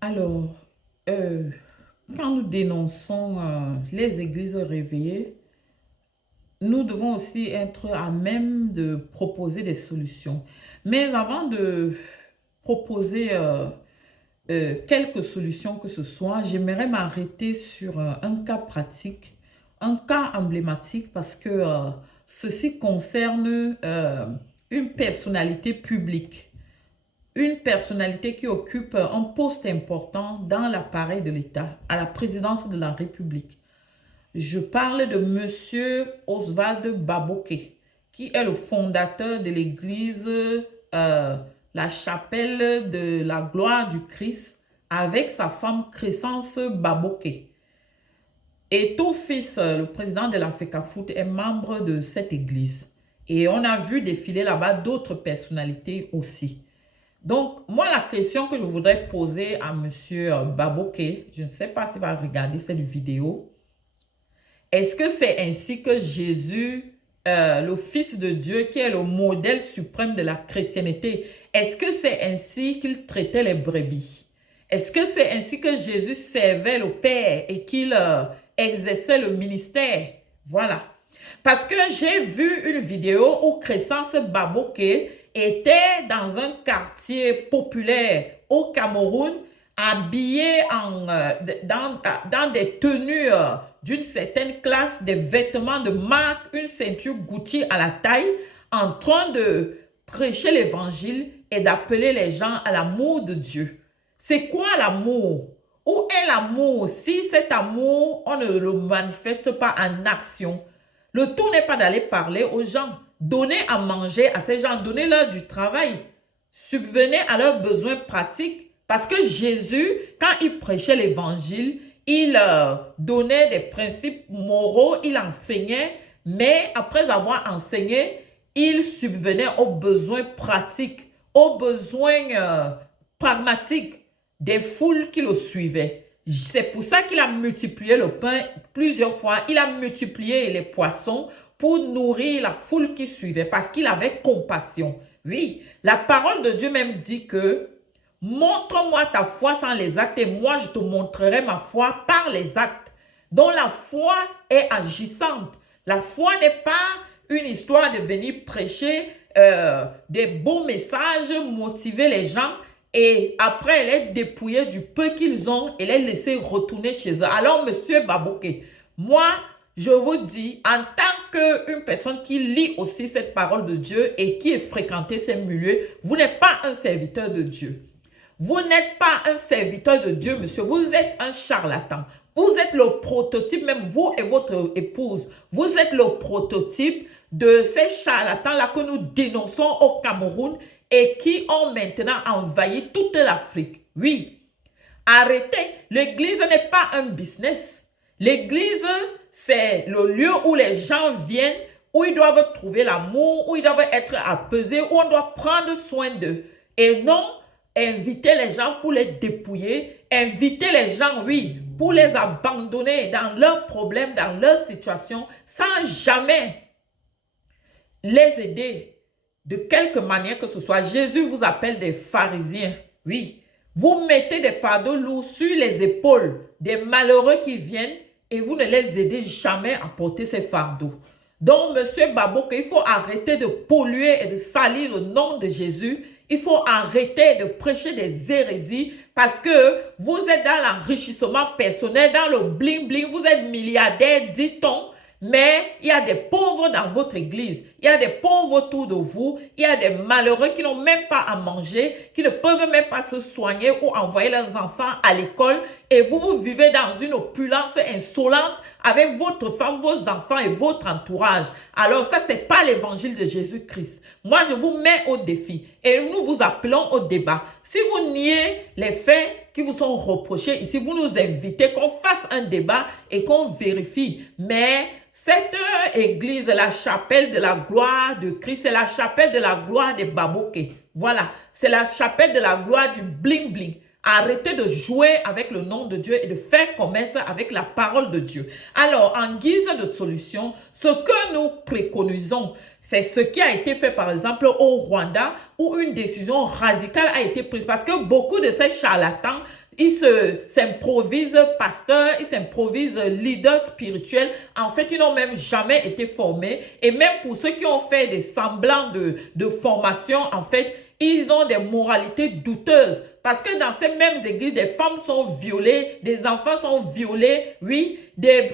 Alors, euh, quand nous dénonçons les églises réveillées, nous devons aussi être à même de proposer des solutions. Mais avant de proposer quelques solutions que ce soit, j'aimerais m'arrêter sur un cas pratique, un cas emblématique parce que ceci concerne une personnalité publique. Une personnalité qui occupe un poste important dans l'appareil de l'État, à la présidence de la République. Je parle de Monsieur Oswald Baboké, qui est le fondateur de l'église La Chapelle de la Gloire du Christ avec sa femme Crescence Baboké. Et tout fils, le président de la FECAFOOT, est membre de cette église. Et on a vu défiler là-bas d'autres personnalités aussi. Donc, moi, la question que je voudrais poser à Monsieur Baboké, je ne sais pas s'il va regarder cette vidéo, est-ce que c'est ainsi que Jésus, le Fils de Dieu, qui est le modèle suprême de la chrétienté, est-ce que c'est ainsi qu'il traitait les brebis? Est-ce que c'est ainsi que Jésus servait le Père et qu'il exerçait le ministère? Voilà. Parce que j'ai vu une vidéo où Crescence Baboké était dans un quartier populaire au Cameroun, habillé dans des tenues d'une certaine classe, des vêtements de marque, une ceinture Gucci à la taille, en train de prêcher l'évangile et d'appeler les gens à l'amour de Dieu. C'est quoi l'amour? Où est l'amour? Si cet amour, on ne le manifeste pas en action, le tout n'est pas d'aller parler aux gens, donner à manger à ces gens, donner leur du travail, subvenir à leurs besoins pratiques. Parce que Jésus, quand il prêchait l'évangile, il donnait des principes moraux, il enseignait, mais après avoir enseigné, il subvenait aux besoins pratiques, aux besoins pragmatiques des foules qui le suivaient. C'est pour ça qu'il a multiplié le pain plusieurs fois. Il a multiplié les poissons pour nourrir la foule qui suivait parce qu'il avait compassion. Oui, la parole de Dieu même dit que montre-moi ta foi sans les actes et moi je te montrerai ma foi par les actes. Donc la foi est agissante. La foi n'est pas une histoire de venir prêcher des beaux messages, motiver les gens et après les dépouiller du peu qu'ils ont et les laisser retourner chez eux. Alors, monsieur Baboké, moi, je vous dis, en tant qu'une personne qui lit aussi cette parole de Dieu et qui est fréquenté ces milieux, vous n'êtes pas un serviteur de Dieu. Vous n'êtes pas un serviteur de Dieu, monsieur. Vous êtes un charlatan. Vous êtes le prototype, même vous et votre épouse. Vous êtes le prototype de ces charlatans-là que nous dénonçons au Cameroun et qui ont maintenant envahi toute l'Afrique. Oui, arrêtez. L'église n'est pas un business. L'église, c'est le lieu où les gens viennent, où ils doivent trouver l'amour, où ils doivent être apaisés, où on doit prendre soin d'eux. Et non inviter les gens pour les dépouiller, inviter les gens, oui, pour les abandonner dans leurs problèmes, dans leur situation, sans jamais les aider de quelque manière que ce soit. Jésus vous appelle des pharisiens. Oui, vous mettez des fardeaux lourds sur les épaules des malheureux qui viennent et vous ne les aidez jamais à porter ces fardeaux. Donc, monsieur Baboké, il faut arrêter de polluer et de salir le nom de Jésus. Il faut arrêter de prêcher des hérésies parce que vous êtes dans l'enrichissement personnel, dans le bling-bling, vous êtes milliardaire, dit-on. Mais il y a des pauvres dans votre église, il y a des pauvres autour de vous, il y a des malheureux qui n'ont même pas à manger, qui ne peuvent même pas se soigner ou envoyer leurs enfants à l'école. Et vous, vous vivez dans une opulence insolente avec votre femme, vos enfants et votre entourage. Alors ça, c'est pas l'évangile de Jésus-Christ. Moi, je vous mets au défi et nous vous appelons au débat. Si vous niez les faits qui vous sont reprochés ici, vous nous invitez qu'on fasse un débat et qu'on vérifie. Mais cette église, la chapelle de la gloire de Christ, c'est la chapelle de la gloire des Baboké. Voilà, c'est la chapelle de la gloire du bling-bling. Arrêtez de jouer avec le nom de Dieu et de faire commerce avec la parole de Dieu. Alors, en guise de solution, ce que nous préconisons, c'est ce qui a été fait, par exemple, au Rwanda, où une décision radicale a été prise. Parce que beaucoup de ces charlatans, ils s'improvisent pasteurs, ils s'improvisent leaders spirituels. En fait, ils n'ont même jamais été formés. Et même pour ceux qui ont fait des semblants de formation, en fait, ils ont des moralités douteuses. Parce que dans ces mêmes églises, des femmes sont violées, des enfants sont violés, oui, des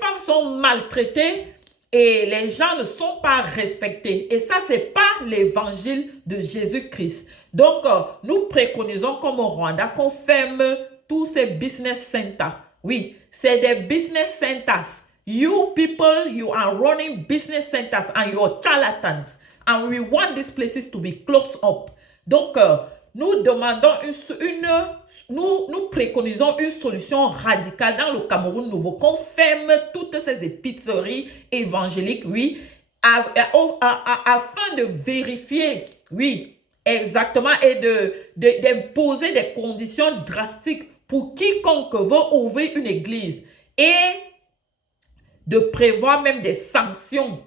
femmes sont maltraitées et les gens ne sont pas respectés. Et ça, ce n'est pas l'évangile de Jésus-Christ. Donc, nous préconisons comme au Rwanda qu'on ferme tous ces business centers. Oui, c'est des business centers. You people, you are running business centers and you are charlatans. And we want these places to be closed up. Donc, nous demandons nous préconisons une solution radicale dans le Cameroun nouveau, qu'on ferme toutes ces épiceries évangéliques, oui, afin de vérifier, oui, exactement, et d'imposer des conditions drastiques pour quiconque veut ouvrir une église et de prévoir même des sanctions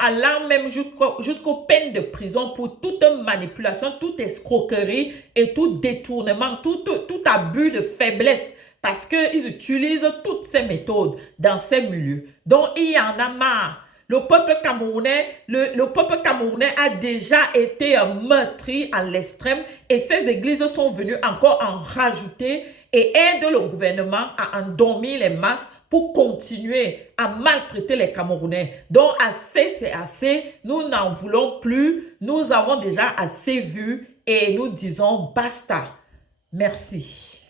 allant même jusqu'aux peines de prison pour toute manipulation, toute escroquerie et tout détournement, tout abus de faiblesse, parce qu'ils utilisent toutes ces méthodes dans ces milieux. Donc, il y en a marre. Le peuple camerounais a déjà été meurtri à l'extrême et ces églises sont venues encore en rajouter et aident le gouvernement à endormir les masses pour continuer à maltraiter les Camerounais. Donc, assez, c'est assez. Nous n'en voulons plus. Nous avons déjà assez vu et nous disons basta. Merci.